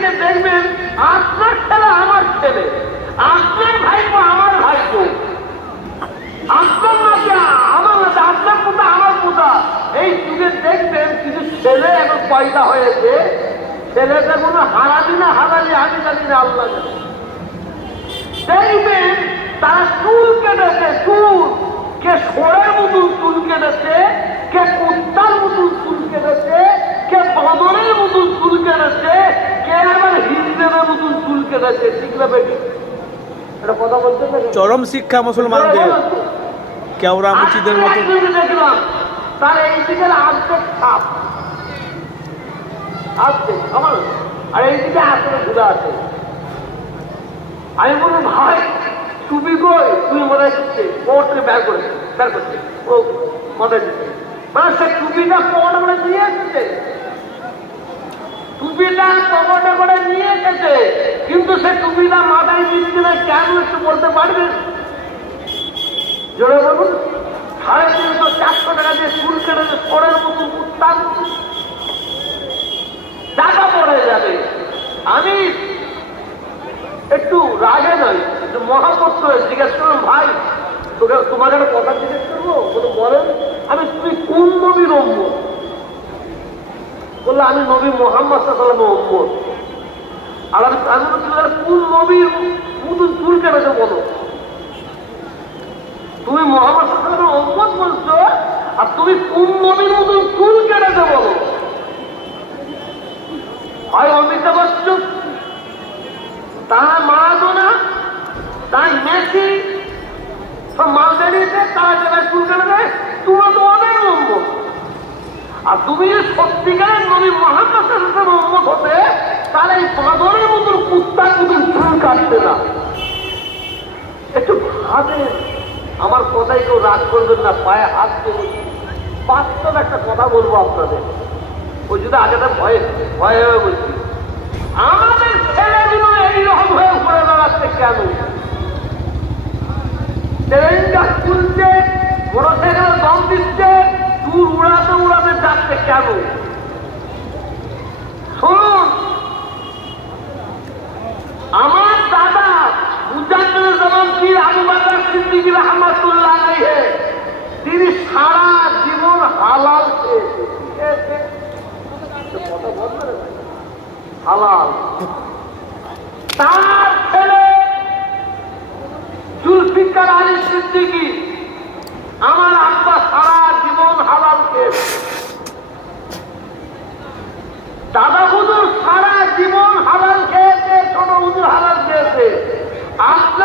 দিকে দেখবেন আপনার ছেলে আমার ছেলে, আপনার ভাইপো আমার ভাইপো, আপনার নাতি আমার নাতি, আপনার পুতা আমার পুতা। এই যুগে দেখবেন কিছু ছেলে এখন পয়দা হয়েছে, ছেলেটা কোনো হারাবি না হারাবি আমি জানি না, আল্লাহ জানে। দেখবেন তারা চুল কেটেছে, চুল কে সোরের মতন চুল কেটেছে, কে কুত্তার মতন চুল কেটেছে, কে বদরের মতন চুল কেটেছে, কে আবার হিন্দুদের মতন চুল কেটেছে। ঠিক না বেটি? এটা কথা বলতে চরম শিক্ষা মুসলমানদের, কেওড়া মুচিদের মতো। দেখলাম তার এই দিকে আসছে ছাপ আসছে আমার, আর এই দিকে আসলে ঘুরে আছে। আমি বলুন ভাই টুপি কই, তুমি মনে দিচ্ছে কোর্টে বের করেছে, বের করছে ও মনে দিচ্ছে, মানে সে টুপিটা পকেটে করে নিয়ে এসেছে, টুপিটা পকেটে করে নিয়ে এসেছে, কিন্তু সে টুপিটা মাথায় দিচ্ছে না কেন একটু বলতে পারবেন? জোরে বলুন। 350-400 টাকা দিয়ে চুল কেটেছে, সোরের মতন কুত্তার মতন টাকা পড়ে যাবে। আমি একটু রাগে নয়, একটু মহাপত করে জিজ্ঞেস করলাম, ভাই তোকে তোমাকে একটা কথা জিজ্ঞেস করবো? বলেন। আমি তুমি কোন নবীর উম্মত? বললো আমি নবী মুহাম্মদ সাল্লাল্লাহু আলাইহি ওয়াসাল্লামের উম্মত। আর আমি কোন নবীর মতন চুল কেটেছে বলো? তুমি মুহাম্মদ সাল্লাল্লাহু আলাইহি ওয়াসাল্লামের উম্মত বলছো, আর তুমি কোন নবীর মতন চুল কেটেছে বলো? হয় অমিতাভ বচ্চন, তারা মারাদোনা, তাই মেসি সব মাল বেরিয়েছে, তারা যেভাবে চুল কেটে দেয়, তুমি তো অনেক উম্মত। আর তুমি যে সত্যিকারের নবী মুহাম্মদ সাল্লাল্লাহু আলাইহি ওয়াসাল্লামের উম্মত হতে, তাহলে এই বাঁদরের মতন কুত্তার মতন চুল কাটবে না। একটু ভাবেন, আমার কথাই কেউ রাগ করবেন না, পায়ে হাত দেবেন। বাস্তব একটা কথা বলবো আপনাদের, ওই যদি আগেটা ভয়ে ভয়ে হয়ে বলছি, আমাদের ছেলেগুলো এইরকম হয়ে ঘুরে বেড়াচ্ছে কেন? ট্রেনটা খুলছে, মোটরসাইকেলে দম দিচ্ছে, চুল উড়াতে উড়াতে যাচ্ছে কেন? শুনুন, আমার দাদা মুজাদ্দিদুল জামান পীর আবু বকর সিদ্দিক রাহমাতুল্লাহ আলাইহি, তিনি সারা জীবন হালাল খেয়েছে। হালাল। তার ছেলে জুলফিকার আলী সিদ্দিকী